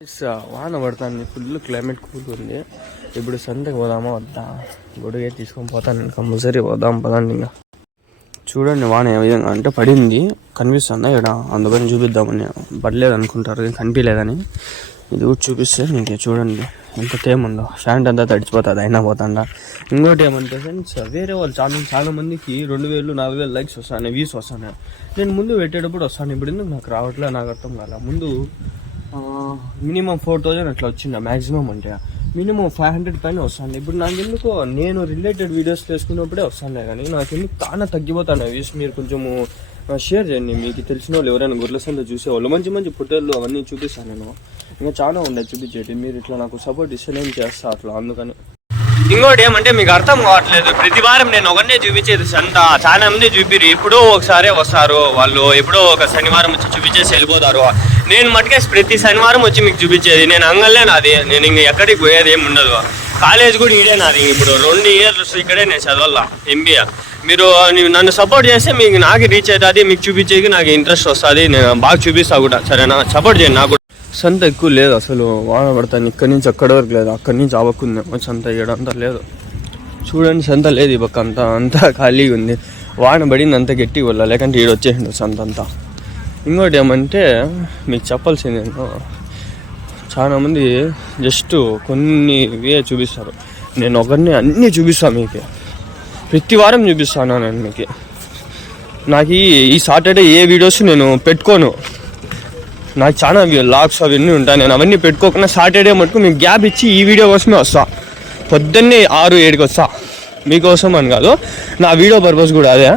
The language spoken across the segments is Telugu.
వాన పడుతుంది, ఫుల్ క్లైమేట్ కూల్ ఉంది. ఇప్పుడు సంతకి పోదామా వద్దా? గొడుగే తీసుకొని పోతాను నేను, కంపల్సరీ పోదాం పదండి. ఇంకా చూడండి వాన ఏ విధంగా అంటే పడింది, కనిపిస్తుందా ఇక్కడ? అందుకని చూపిద్దామని. పడలేదు అనుకుంటారు, కనిపించలేదని. ఇది కూడా చూపిస్తే మీకు చూడండి ఎంత తేమ ఉందో. ఫ్యాంట్ అంతా తడిచిపోతుంది అయినా పోతాండా. ఇంకోటి ఏమంటే ఫ్రెండ్స్, వేరే వాళ్ళు చాలా మందికి 2000 4000 లైక్స్ వస్తాయి, వ్యూస్ వస్తాయి. నేను ముందు పెట్టేటప్పుడు వస్తాను, ఇప్పుడు ఎందుకు నాకు రావట్లే నాకు అర్థం కాలే. ముందు మినిమం 4000 అట్లా వచ్చిందా మ్యాక్సిమం, అంటే మినిమం 500 పైన వస్తాను. ఇప్పుడు నాకు ఎందుకో నేను రిలేటెడ్ వీడియోస్ చేసుకున్నప్పుడే వస్తాను, కానీ నాకు ఎందుకు చాలా తగ్గిపోతాను వ్యూస్. మీరు కొంచెము షేర్ చేయండి, మీకు తెలిసిన వాళ్ళు ఎవరైనా గొర్రెల సంత చూసేవాళ్ళు. మంచి మంచి పుట్టేళ్ళు అవన్నీ చూపిస్తాను నేను, ఇంకా చాలా ఉన్నాయి చూపించేటి. మీరు ఇట్లా నాకు సపోర్ట్ ఇస్తే నేను చేస్తా అట్లా. అందుకని ఇంకోటి ఏమంటే మీకు అర్థం కావట్లేదు, ప్రతి వారం నేను ఒకనే చూపించేది సంత. చాలా మంది చూపిరు, ఎప్పుడో ఒకసారి వస్తారు వాళ్ళు, ఎప్పుడో ఒక శనివారం వచ్చి చూపించేసి వెళ్ళిపోతారు. నేను మటుకే ప్రతి శనివారం వచ్చి మీకు చూపించేది. నేను అంగల్లే నాది, నేను ఇంక ఎక్కడికి పోయేది ఏమి ఉండదు. కాలేజ్ కూడా ఇడే నాది. ఇప్పుడు 2 ఇయర్స్ ఇక్కడే నేను చదవాల, ఎంబీఏ. మీరు నన్ను సపోర్ట్ చేస్తే మీకు నాకు రీచ్ అవుతుంది, మీకు చూపించేకి నాకు ఇంట్రెస్ట్ వస్తుంది. నేను బాగా చూపిస్తా కూడా, సరేనా? సపోర్ట్ చేయండి. నాకు సంత ఎక్కువ లేదు అసలు, వాన పడతాను. ఇక్కడి నుంచి అక్కడి వరకు లేదు, అక్కడి నుంచి ఆవకుంది సంత. ఇయ్యడంతా లేదు చూడండి, సంత లేదు ఈ పక్క, అంతా ఖాళీగా ఉంది. వాన పడింది అంత గట్టిగా వల్ల, లేకంటే ఈడు వచ్చేసిండు సంత అంతా. ఇంకోటి ఏమంటే మీకు చెప్పాల్సింది, నేను చాలామంది జస్ట్ కొన్ని చూపిస్తారు, నేను ఒకరిని అన్నీ చూపిస్తాను మీకు. ప్రతి వారం చూపిస్తాను నేను మీకు. నాకు ఈ సాటర్డే ఏ వీడియోస్ నేను పెట్టుకోను, నాకు చాలా లాగ్స్ అవన్నీ ఉంటాయి. నేను అవన్నీ పెట్టుకోకుండా సాటర్డే మటుకు మీకు గ్యాప్ ఇచ్చి ఈ వీడియో కోసమే వస్తా. పొద్దున్నే 6-7కి వస్తా, మీకోసం అని కాదు, నా వీడియో పర్పస్ కూడా అదే.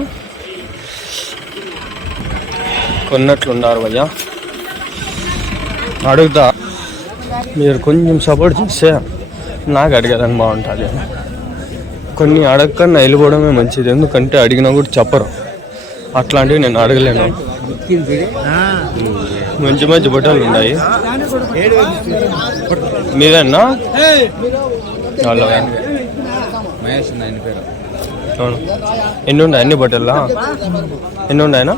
కొన్నట్లున్నారు భయ్యా, అడుగుతా. మీరు కొంచెం సపోర్ట్ చేస్తే నాకు అడిగేదని బాగుంటుంది. కొన్ని అడగకన్నా వెళ్ళిపోవడమే మంచిది, ఎందుకంటే అడిగినా కూడా చెప్పరు. అట్లాంటివి నేను అడగలేను. మంచి మంచి బట్టలు ఉన్నాయి. మీరేనా? ఎన్ని ఉన్నాయి? అన్ని బట్టలా ఎన్ని ఉన్నాయనా?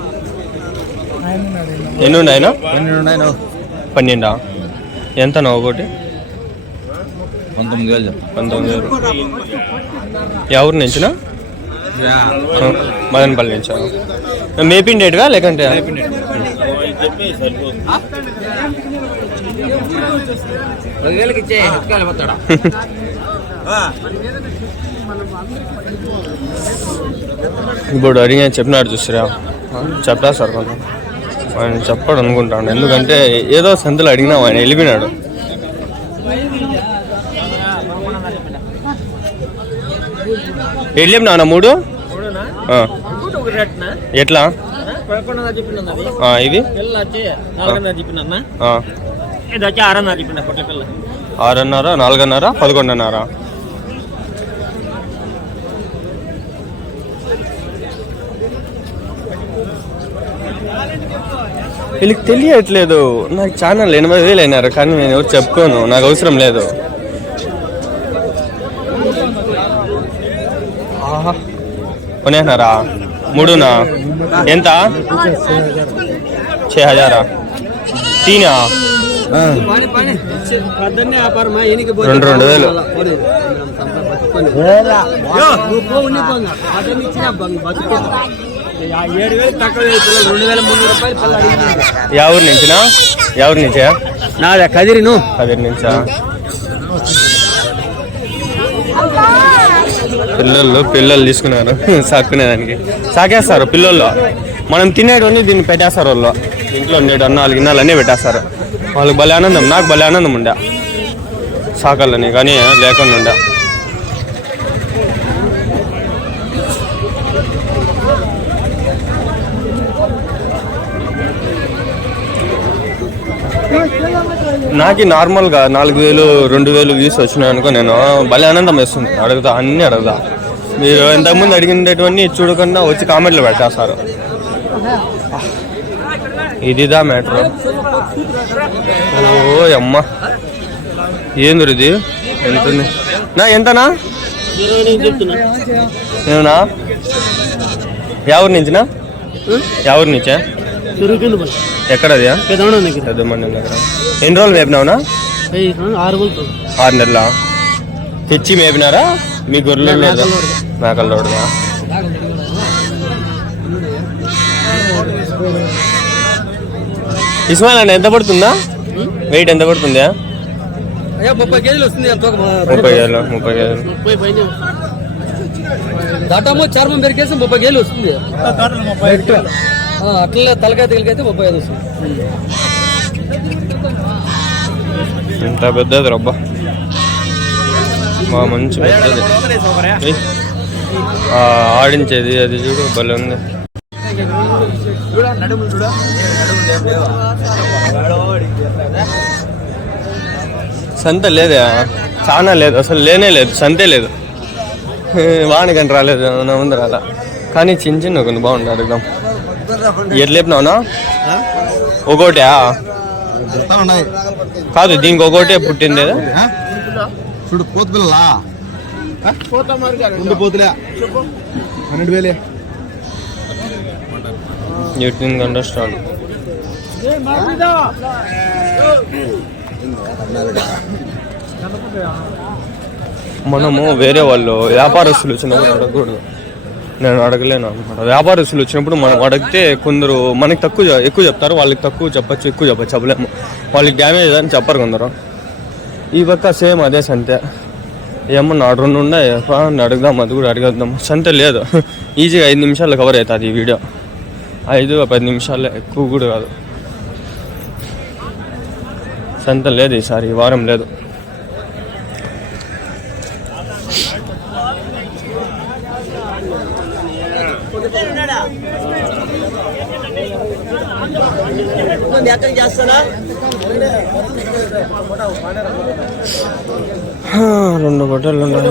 12 ఎంతనా ఒకటి? 19,000. ఎవరి నుంచినా? మదనపల్లి నుంచా? మేపిండేట్గా లేకంటే? ఇప్పుడు అడిగా చెప్పినాడు చూసిరా, చెప్పా సార్ కొంచెం. ఆయన చెప్పాడు అనుకుంటాను, ఎందుకంటే ఏదో సంతలో అడిగినావు, ఆయన వెళ్ళిపోయినాడు. వెళ్ళాం నాన్న 3 ఎట్లా? ఇది 6.5, 4.5, 11.5. వీళ్ళకి తెలియట్లేదు. నాకు ఛానల్ 80,000 అయినారు, కానీ నేను ఎవరు చెప్పుకోను, నాకు అవసరం లేదు. కొనేసినారా 3నా? ఎంత? 6,000. 3 2,000. ఎవరి నుంచినా? ఎవరి నుంచా? నాదే కదిరి నుంచా? పిల్లలు తీసుకున్నారు సాకునేదానికి. సాకేస్తారు పిల్లల్లో. మనం తినేటివన్నీ దీన్ని పెట్టేస్తారు వాళ్ళు. ఇంట్లో ఉండేటి 4 గిన్నెలు అన్నీ పెట్టేస్తారు. వాళ్ళకి భలే ఆనందం, నాకు భలే ఆనందం ఉండే సాకాలని, కానీ లేకుండా ఉండే. నాకు నార్మల్గా 4,000 2,000 వ్యూస్ వచ్చినాయి అనుకో, నేను భలే ఆనందం వేస్తుంది. అడుగుతా, అన్నీ అడుగుతా. మీరు ఇంతకుముందు అడిగినటువంటి చూడకుండా వచ్చి కామెంట్లు పెట్టేస్తారు. ఇదిదా మ్యాటర్. ఓ అమ్మ, ఏంది ఇది? ఎంత నా? ఎంతనా? ఏమన్నా? ఎవరి నుంచినా? ఎవరి నుంచా? ఎక్కడది? పెద్దమండం దగ్గర. ఎన్ని రోజులు మేపినావునా? 6 నెలల తెచ్చి మేపినారా? మీ గొర్రెలు లేదా? మేకల్లోడుగా. ఇస్మాయిల్ అన్న ఎంత పడుతుందా? వెయిట్ ఎంత పడుతుందా? 30 కేజీలు వస్తుంది. 30 కేజీలు. దాటమో చర్మం పెరిగేసి 30 కేజీలు వస్తుంది. అట్లా తలకాయ తగిలికైతే 35 వస్తుంది. ఇంత పెద్దది రబ్బా, మంచి పెద్దది. ఆడించేది అది చూడు, భలే ఉంది. సంత లేదా? చాలా లేదు, అసలు లేనే లేదు, సంతే లేదు. వానికని రాలేదు, నా ముందు రాలా. కానీ చిన్న చిన్న కొన్ని బాగుంటాయి. అడుగుదాం. ఎట్లా లేపినావునా? ఒకటే కాదు, దీనికి ఒకటే పుట్టింది. చూడు పోతులా 12,000. You can understand. మనము వేరే వాళ్ళు వ్యాపారస్తులు వచ్చినప్పుడు అడగకూడదు. నేను అడగలేను అనమాట. వ్యాపారస్తులు వచ్చినప్పుడు మనం అడిగితే కొందరు మనకి ఎక్కువ చెప్తారు, వాళ్ళకి తక్కువ చెప్పచ్చు, ఎక్కువ చెప్పచ్చు. చెప్పలేము, వాళ్ళకి డ్యామేజ్ అని చెప్పరు కొందరు. ఈ పక్క సేమ్ అదే సంతే. ఏమన్నా 2 ఉన్నాయి, అడుగుదాం, అది కూడా అడిగేద్దాం. సంతే లేదు, ఈజీగా 5 నిమిషాలు కవర్ అవుతుంది ఈ వీడియో. 5-10 నిమిషాలే, ఎక్కువ కూడా కాదు. సంత లేదు ఈసారి, ఈ వారం లేదు. రెండు గొడ్డలు ఉన్నాయి.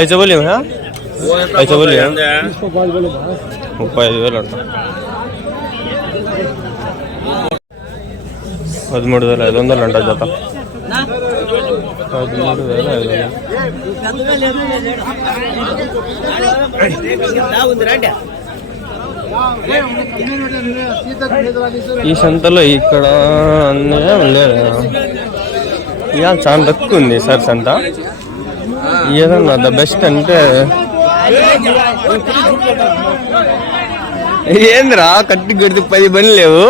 ऐसे बोलिए हाँ, ऐसे बोलिए 35,000 అంట. 13,500 అంట జత. 13,500. ఈ సంతలో ఇక్కడ లేదు, ఇక చాలా తక్కువ ఉంది సార్ సంత. ఏదన్నా ద బెస్ట్ అంటే ఏంద్రా కట్టి కొడితే 10 బండ్లు లేవు.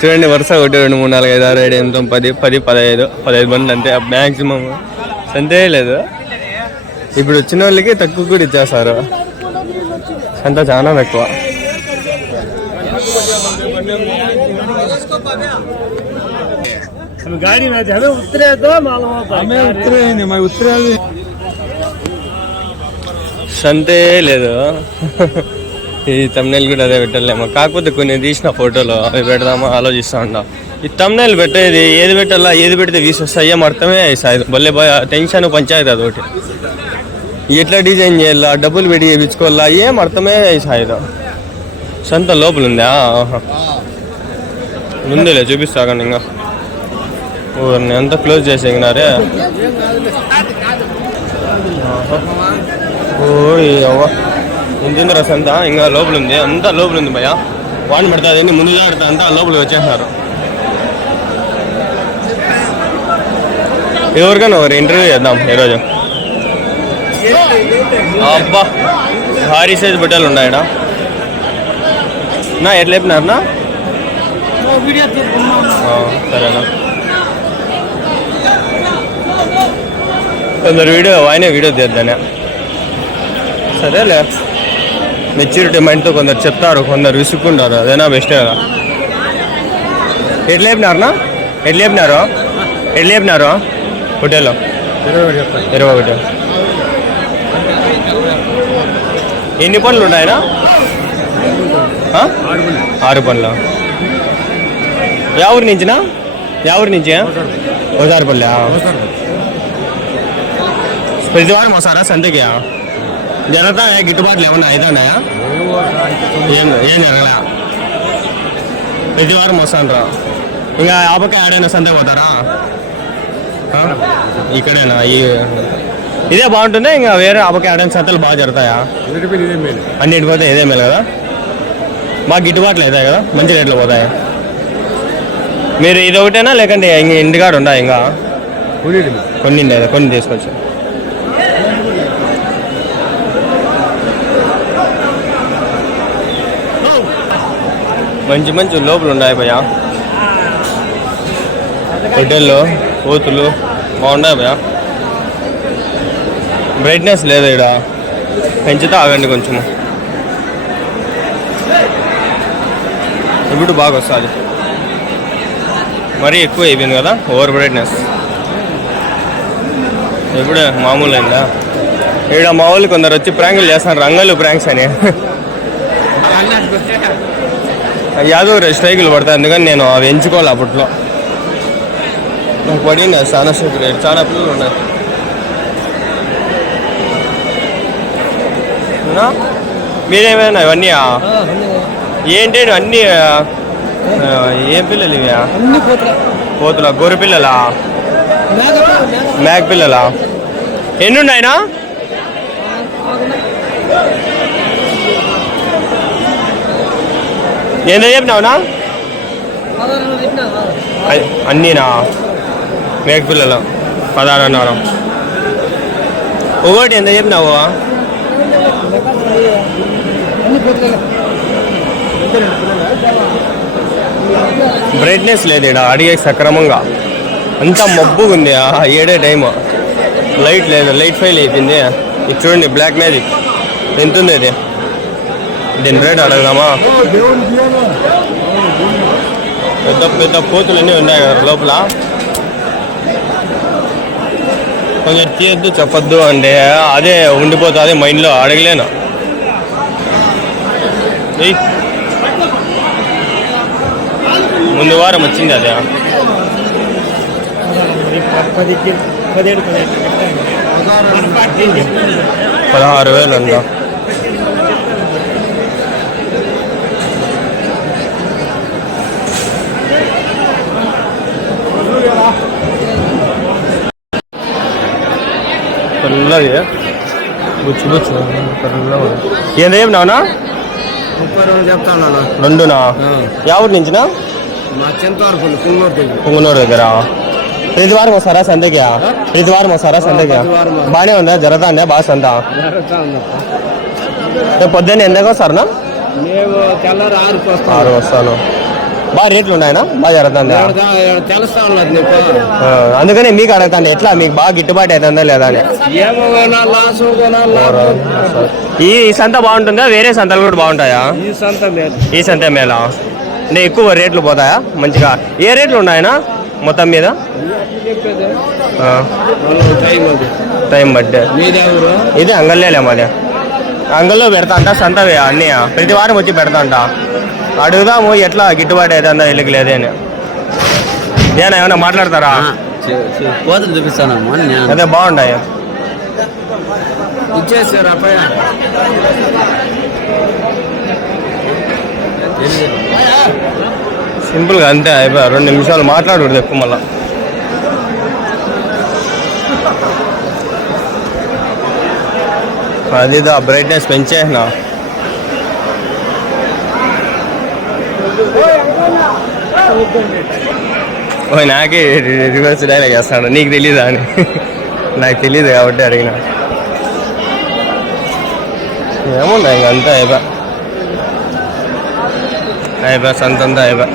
చూడండి, వరుస 1 2 3 4 5 6 7 8 9 10 15 బండ్లు అంతే మ్యాక్సిమం. సంతే లేదు. ఇప్పుడు వచ్చిన వాళ్ళకి తక్కువ కూడా ఇచ్చేస్తారు. సంత చాలా తక్కువ. సంతే లేదు. ఈ తమ్నైల్ కూడా అదే పెట్టలేమో. కాకపోతే కొన్ని తీసిన ఫోటోలు అవి పెడదామా ఆలోచిస్తా ఉంటా. ఈ తమ్నైల్ పెట్టేది ఏది పెట్టాలా, ఏది పెడితే వీస్ వస్తాయి ఏం అర్థమే సాయి. భలే టెన్షన్, పంచాయతీ అదొకటి. ఎట్లా డిజైన్ చేయాలా, డబ్బులు పెట్టి చేయించుకోవాలా, ఏం అర్థమే సాయిదా. సంత లోపల ఉందా? ముందేలే చూపిస్తా కానీ ఇంకా ఊరిని ఎంత క్లోజ్ చేసేగినారే. అవ్వ ఉంటుందిరా సంత, ఇంకా లోపల ఉంది, అంతా లోపల ఉంది భయ. వాడిని పడుతుంది ముందు జాగ్రత్త, అంతా లోపలికి వచ్చేసినారు. ఎవరికైనా ఒకరు ఇంటర్వ్యూ చేద్దాం ఈరోజు. అబ్బా భారీ సైజ్ బట్టలు ఉన్నాయడా నా? ఎట్లా చెప్పినారనా? సరేనా, కొందరు ఆయనే వీడియో తీద్దానే. సరేలే, మెచ్యూరిటీ మైండ్తో కొందరు చెప్తారు, కొందరు విసుక్కుంటారు. అదేనా బెస్ట్ కదా. ఎట్లా చెప్పినారనా? ఎట్లా చెప్పినారు హోటల్లో? 21. ఎన్ని పనులు ఉన్నాయనా? 6 పనులు. ఎవరి నుంచినా? ఎవరి నుంచి? ఓదారిపల్లి. ప్రతి వారం వస్తారా సంతకి? జరుగుతా గిట్టుబాట్లు ఏమన్నా అవుతున్నాయా? ఏం జరగలే. ప్రతి వారం వస్తాను రా. ఇంకా ఆపక ఆడైనా సంతకి పోతారా? ఇక్కడేనా ఇదే బాగుంటుందా ఇంకా వేరే అప్పకి ఆడని సంతలు బాగా జరుగుతాయా? అన్నింటి పోతే ఇదే మేలు కదా, బాగా గిట్టుబాట్లు అవుతాయి కదా, మంచి రేట్లు పోతాయి. మీరు ఇది ఒకటేనా లేకంటే ఇంక ఇంటికాడ ఉందా ఇంకా కొన్ని లేదా కొన్ని తీసుకొచ్చు? మంచి మంచి లోపలు ఉన్నాయి భయ్యా, హోటల్లో కోతులు బాగున్నాయి భయ్యా. బ్రైట్నెస్ లేదు ఇక్కడ, పెంచితే ఆగండి కొంచెం, ఇప్పుడు బాగా వస్తుంది. మరీ ఎక్కువ అయిపోయింది కదా ఓవర్ బ్రైట్నెస్. ఇప్పుడు మామూలు అయిందా? ఇక్కడ మా వాళ్ళు కొందరు వచ్చి ప్రాంకులు చేస్తున్నారు, రంగులు ప్రాంక్స్ అని. యాదో స్ట్రైకులు పడతాయి, అందుకని నేను అవి ఎంచుకోవాలి. అప్పట్లో నాకు పడింది చాలా సేపు రేట్, చాలా పిల్లలు ఉన్నాయి. మీరేమైనా ఇవన్నీ ఏంటి అన్నీ ఏం పిల్లలు ఇవి? కోతుల గొర్రె పిల్లలా, మేక పిల్లలా? ఎన్ని ఉన్నాయినా? ఎంత చెప్పినావునా? అన్నీనా? మేక పిల్లలు 16.5. ఒకటి ఎంత చెప్పినావు? బ్రైట్నెస్ లేదు ఇక్కడ, అడిగే సక్రమంగా అంతా మబ్బుగా ఉంది. ఏడే టైము, లైట్ లేదు, లైట్ ఫెయిల్ అయిపోయింది. ఇది చూడండి బ్లాక్ మ్యాజిక్ ఎంత ఉంది ఇది, దీని రేట్ అడగదామా? పెద్ద పెద్ద కోతులన్నీ ఉన్నాయి కదా లోపల, కొంచెం తీయద్దు చెప్పొద్దు అంటే అదే ఉండిపోతుంది మైండ్లో, అడగలేను. ముందు వారం వచ్చింది అదే 16,000 అందా. పల్లది బుచ్చు బుచ్చు ఏంది ఏమినావునా? 32 చెప్తాను. 2నా? ఎవరి నుంచినా? పుంగనూరు దగ్గర. ప్రతి వారం వస్తారా సంతకి? ప్రతి వారం వస్తారా సంతకి? బాగానే ఉందా, జరుగుతా ఉందా బాగా సంత? పొద్దున్నే ఎంతకు వస్తారనా? 6 వస్తాను. బాగా రేట్లు ఉన్నాయనా? బాగా జరుగుతుందా? అందుకని మీకు అడుగుతాను, ఎట్లా మీకు బాగా గిట్టుబాటు అవుతుందా లేదా అని. ఈ సంత బాగుంటుందా, వేరే సంతలు కూడా బాగుంటాయా? ఈ సంత మేళ అంటే ఎక్కువ రేట్లు పోతాయా మంచిగా? ఏ రేట్లు ఉన్నాయనా మొత్తం మీద? టైం బట్టి. ఇది అంగళ్ళేలే మాది, అంగల్లో పెడతా అంట సంతవే అన్నీ, ప్రతి వారం వచ్చి పెడతా అంట. అడుగుదాము ఎట్లా గిట్టుబాటు అవుతుందా వీళ్ళకి లేదే అని. నేను ఏమన్నా మాట్లాడతారా? కోతలు చూపిస్తాను అదే బాగుంటాయి. ఇచ్చేసారు అబ్బాయి. సింపుల్గా అంతే అయిపోయా, 2 నిమిషాలు మాట్లాడకూడదు ఎక్కువ. మళ్ళా అది బ్రైట్నెస్ పెంచేసిన. నాకే రివర్స్ డైలాగ్ చేస్తాడు, నీకు తెలీదా అని. నాకు తెలీదు కాబట్టి అడిగిన. ఏముందా ఇంక అంతా అయిపోయా సంత అంతా అయిపోయా.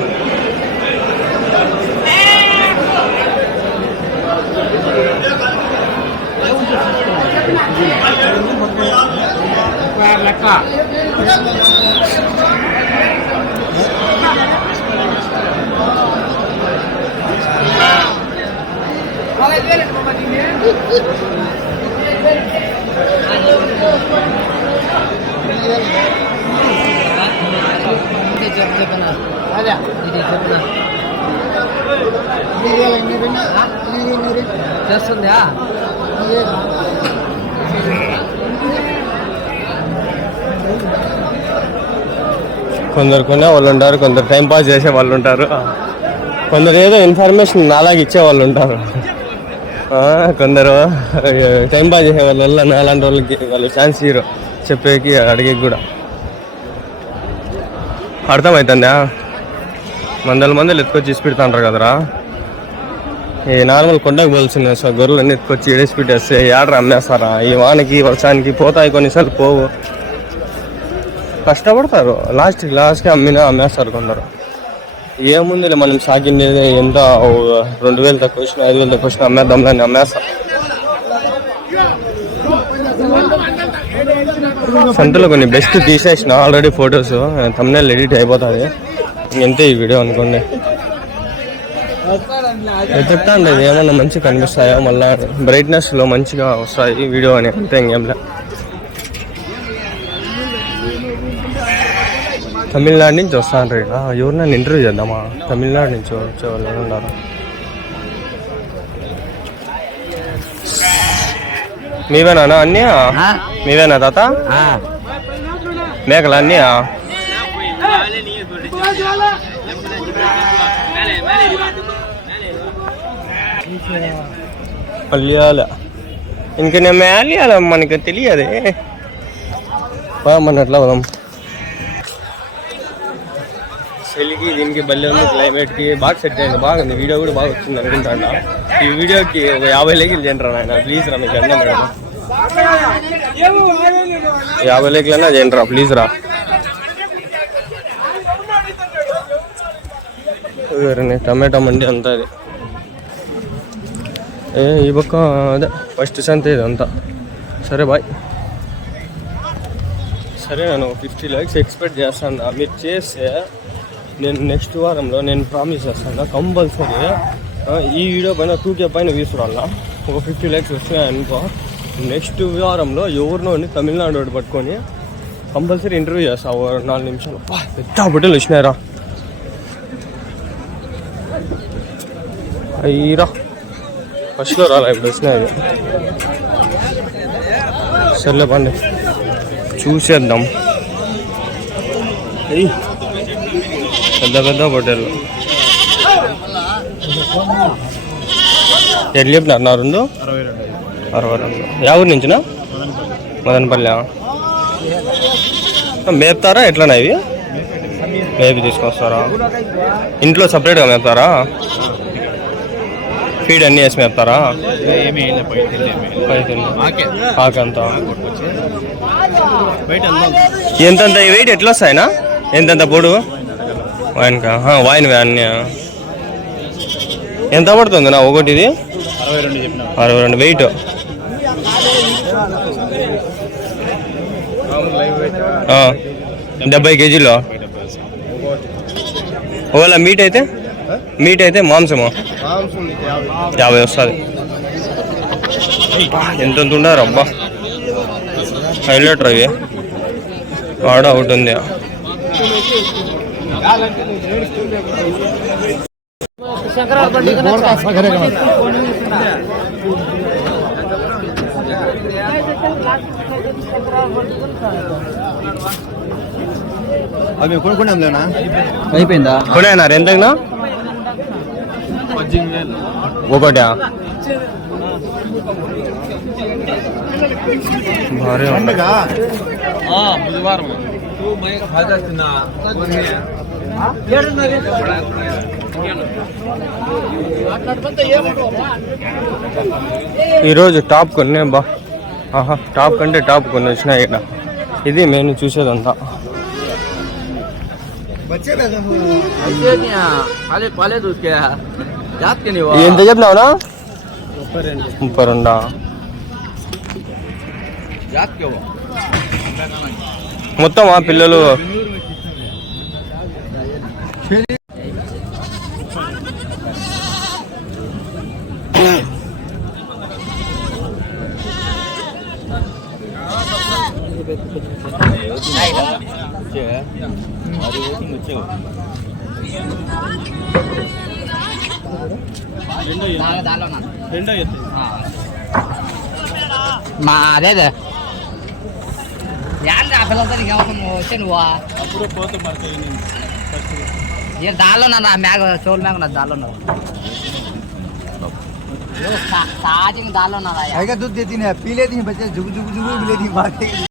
చేస్తుందా? కొందరు కొనే వాళ్ళు ఉంటారు, కొందరు టైం పాస్ చేసే వాళ్ళు ఉంటారు, కొందరు ఏదో ఇన్ఫర్మేషన్ అలాగే ఇచ్చే వాళ్ళు ఉంటారు. కొందరు టైం పాస్ చేసే వాళ్ళ అలాంటి వాళ్ళకి వాళ్ళు ఛాన్స్ ఇయ్యరు చెప్పేకి అడిగేకి కూడా. అర్థమవుతుందా? మందలు ఎత్తుకొచ్చి ఇసి పెడతాంటారు కదరా. ఈ నార్మల్ కొండకు పోల్సిన గొర్రెలు అన్నీ ఎత్తుకొచ్చి ఏడేసి పెట్టేస్తే ఏడరా అమ్మేస్తారా? ఈ వానకి వర్షానికి పోతాయి, కొన్నిసార్లు పోవు. కష్టపడతారు, లాస్ట్కి అమ్మేస్తారు కొందరు. ఏముంది మనం సాగిండేది ఎంత 2000 తక్కువ వచ్చినా 5000 తక్కువ వచ్చినా అమ్మేద్దాంలే అని అమ్మేస్తా. సంతలో కొన్ని బెస్ట్ తీసేసిన ఆల్రెడీ ఫొటోస్, థంబ్నెయిల్ ఎడిట్ అయిపోతుంది. ఇంతే ఈ వీడియో అనుకోండి. చెప్తా ఉండేది ఏమన్నా మంచిగా కనిపిస్తాయో మళ్ళీ బ్రైట్నెస్లో మంచిగా వస్తాయి వీడియో అని, అంతే ఇంకేంలే. తమిళనాడు నుంచి వస్తాను రేట. ఎవరినైనా ఇంటర్వ్యూ చేద్దామా? తమిళనాడు నుంచి వచ్చేవాళ్ళు ఉన్నారు. మీవేనా అన్నీ? మీవేనా తాత? మేకలు అన్నీ? మలయాళ ఇంకా నేను మలయాళం మనకి తెలియదే. మన ఎట్లా పోదాం? చలికి దీనికి బల్లే ఉంది, క్లైమేట్కి బాగా సెట్ అయింది, బాగుంది. వీడియో కూడా బాగా వచ్చింది అనుకుంటా. ఈ వీడియోకి ఒక 50 లైకులు చేయండి రా నాయన ప్లీజ్ రా. మీకు అన్నం కదా 50 లైకులన్నా చేయండి రా ప్లీజ్ రా. టమాటా మండి అంతా అది. ఈ పక్క అదే ఫస్ట్ సంత ఇదంతా. సరే బాయ్. సరే నేను 50 లైక్స్ ఎక్స్పెక్ట్ చేస్తాను. మీరు చేస్తే నేను నెక్స్ట్ వారంలో నేను ప్రామిస్ చేస్తాను కంపల్సరీ ఈ వీడియో పైన 2K పైన తీసుకురాలా. ఒక 50 లైక్స్ వచ్చినాయనుకో నెక్స్ట్ వారంలో ఎవరినో తమిళనాడు పట్టుకొని కంపల్సరీ ఇంటర్వ్యూ చేస్తా. 4 నిమిషాలు పెద్ద బుట్టలు వచ్చినాయిరా. అయ్యిరా ఫస్ట్లో రాలా, ఇప్పుడు వచ్చినాయి. సర్లే పండి చూసేద్దాం. పెద్ద హోటళ్ళు ఎట్లా చెప్పినారు నా 62 యా ఊరి నుంచినా? మదనపల్లి. మేపుతారా ఎట్లనా? ఇవి మేపి తీసుకొస్తారా? ఇంట్లో సపరేట్గా మేపుతారా? ఫీడ్ అన్నీ వేసి మేపుతారా? ఆకంతా ఎంతంత వెయిట్ ఎట్లా వస్తాయినా? ఎంతంత పొడు వాయిన్కా? వాయిన్ అన్నీ ఎంత పడుతుంది నా ఒకటి? ఇది 62 వెయిట్. $70 కేజీలో. ఒకవేళ మీట్ అయితే మాంసము 50 వస్తుంది. ఎంత ఉండారు అబ్బా. హైలైట్ అవి ఆడ ఒకటి ఉంది. అవి కొనుక్కున్నాంలేనా? అయిపోయిందా? కొనేనారు ఎంతనా? 18,000 ఒకటా? భారీ బుధవారం ఈరోజు టాప్ కొన్ని బా. టాప్ కంటే టాప్ కొన్ని వచ్చినాయి ఇక్కడ. ఇది మేము చూసేదంతా. ఎంత చెప్పినావునా? 32. మొత్తం ఆ పిల్లలు మా అదే వచ్చే నువ్వు దానిలో నా మ్యాగ్ చోల్ మ్యాగ్ నా దానిలో चार्जिंग डालो ना दूध देती है, पी लेती है बच्चे, झुक झुक झुक भी लेती है।